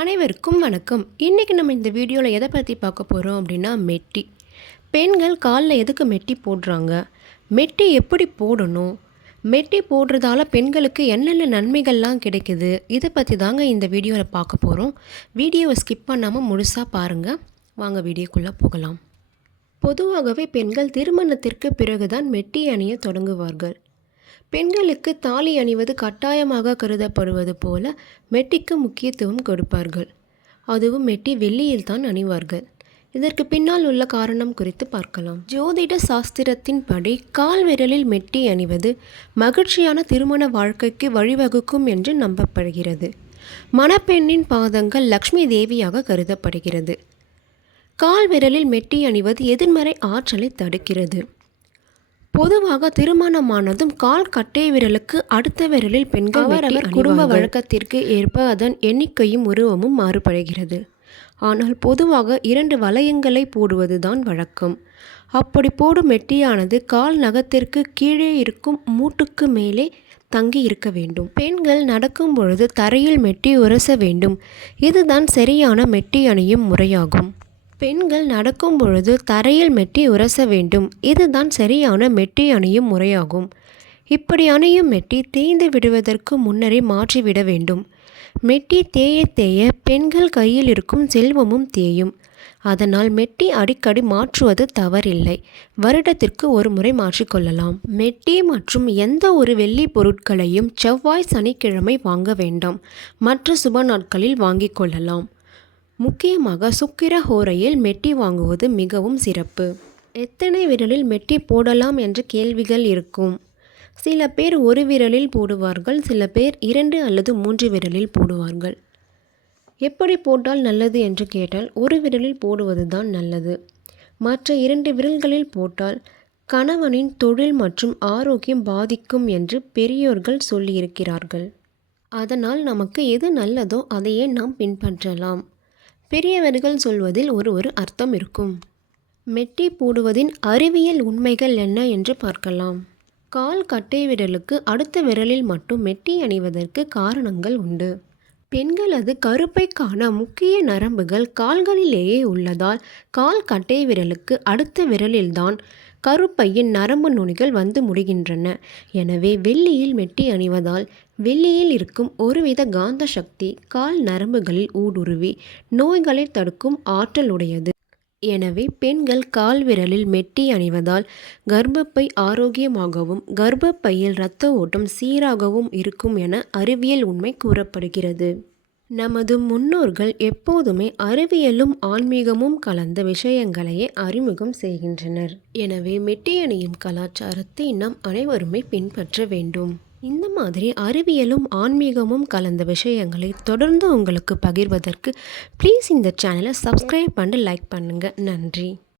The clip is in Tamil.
அனைவருக்கும் வணக்கம். இன்றைக்கி நம்ம இந்த வீடியோவில் எதை பற்றி பார்க்க போகிறோம் அப்படின்னா மெட்டி. பெண்கள் காலில் எதுக்கு மெட்டி போடுறாங்க? மெட்டி எப்படி போடணும்? மெட்டி போடுறதால பெண்களுக்கு என்னென்ன நன்மைகள்லாம் கிடைக்குது? இதை பற்றி தாங்க இந்த வீடியோவில் பார்க்க போகிறோம் வீடியோவை ஸ்கிப் பண்ணாமல் முழுசாக பாருங்கள் வாங்க வீடியோக்குள்ளே போகலாம். பொதுவாகவே பெண்கள் திருமணத்திற்கு பிறகுதான் மெட்டி அணிய தொடங்குவார்கள். பெண்களுக்கு தாலி அணிவது கட்டாயமாக கருதப்படுவது போல மெட்டிக்கு முக்கியத்துவம் கொடுப்பார்கள். அதுவும் மெட்டி வெள்ளியில் தான் அணிவார்கள். இதற்கு பின்னால் உள்ள காரணம் குறித்து பார்க்கலாம். ஜோதிட சாஸ்திரத்தின்படி கால் விரலில் மெட்டி அணிவது மகிழ்ச்சியான திருமண வாழ்க்கைக்கு வழிவகுக்கும் என்று நம்பப்படுகிறது. மணப்பெண்ணின் பாதங்கள் லக்ஷ்மி தேவியாக கருதப்படுகிறது. கால் விரலில் மெட்டி அணிவது எதிர்மறை ஆற்றலை தடுக்கிறது. பொதுவாக திருமணமானதும் கால் கட்டை விரலுக்கு அடுத்த விரலில் பெண்கள் அவரவர் குடும்ப வழக்கத்திற்கு ஏற்ப அதன் எண்ணிக்கையும் உருவமும் மாறுபடுகிறது. ஆனால் பொதுவாக இரண்டு வளையங்களை போடுவதுதான் வழக்கம். அப்படி போடும் மெட்டியானது கால் நகத்திற்கு கீழே இருக்கும் மூட்டுக்கு மேலே தங்கி இருக்க வேண்டும். பெண்கள் நடக்கும் பொழுது தரையில் மெட்டி உரச வேண்டும். இதுதான் சரியான மெட்டி அணியும் முறையாகும். பெண்கள் நடக்கும் பொழுது தரையில் மெட்டி உரச வேண்டும். இதுதான் சரியான மெட்டி அணியும் முறையாகும். இப்படி அணியும் மெட்டி தேய்ந்து விடுவதற்கு முன்னரே மாற்றிவிட வேண்டும். மெட்டி தேய தேய பெண்கள் கையில் இருக்கும் செல்வமும் தேயும். அதனால் மெட்டி அடிக்கடி மாற்றுவது தவறில்லை. வருடத்திற்கு ஒரு முறை மாற்றிக்கொள்ளலாம் மெட்டி மற்றும் எந்த ஒரு வெள்ளி பொருட்களையும் செவ்வாய் சனிக்கிழமை வாங்க வேண்டாம். மற்ற சுப நாட்களில் வாங்கிக் கொள்ளலாம். முக்கியமாக சுக்கிர ஹோரையில் மெட்டி வாங்குவது மிகவும் சிறப்பு. எத்தனை விரலில் மெட்டி போடலாம் என்ற கேள்விகள் இருக்கும். சில பேர் ஒரு விரலில் போடுவார்கள் சில பேர் இரண்டு அல்லது மூன்று விரலில் போடுவார்கள். எப்படி போட்டால் நல்லது என்று கேட்டால் ஒரு விரலில் போடுவது தான் நல்லது. மற்ற இரண்டு விரல்களில் போட்டால் கணவனின் தொழில் மற்றும் ஆரோக்கியம் பாதிக்கும் என்று பெரியோர்கள் சொல்லியிருக்கிறார்கள். அதனால் நமக்கு எது நல்லதோ அதையே நாம் பின்பற்றலாம். பெரியவர்கள் சொல்வதில் ஒரு ஒரு அர்த்தம் இருக்கும். மெட்டி போடுவதின் அறிவியல் உண்மைகள் என்ன என்று பார்க்கலாம். கால் கட்டை விரலுக்கு அடுத்த விரலில் மட்டும் மெட்டி அணிவதற்கு காரணங்கள் உண்டு. பெண்களது கருப்பைக்கான முக்கிய நரம்புகள் கால்களிலேயே உள்ளதால் கால் கட்டை விரலுக்கு அடுத்த விரலில்தான் கருப்பையின் நரம்பு நுனிகள் வந்து முடிகின்றன. எனவே வெள்ளியில் மெட்டி அணிவதால் வெள்ளியில் இருக்கும் ஒருவித காந்த சக்தி கால் நரம்புகளில் ஊடுருவி நோய்களை தடுக்கும் ஆற்றல் உடையது எனவே பெண்கள் கால் விரலில் மெட்டி அணிவதால் கர்ப்பப்பை ஆரோக்கியமாகவும் கர்ப்பப்பையில் இரத்த ஓட்டம் சீராகவும் இருக்கும் என அறிவியல் உண்மை கூறப்படுகிறது. நமது முன்னோர்கள் எப்போதுமே அறிவியலும் ஆன்மீகமும் கலந்த விஷயங்களையே அறிமுகம் செய்கின்றனர். எனவே மெட்டி அணியும் கலாச்சாரத்தை நாம் அனைவருமே பின்பற்ற வேண்டும். இந்த மாதிரி அறிவியலும் ஆன்மீகமும் கலந்த விஷயங்களை தொடர்ந்து உங்களுக்கு பகிர்வதற்கு ப்ளீஸ் இந்த சேனலை சப்ஸ்கிரைப் பண்ணி லைக் பண்ணுங்கள் நன்றி.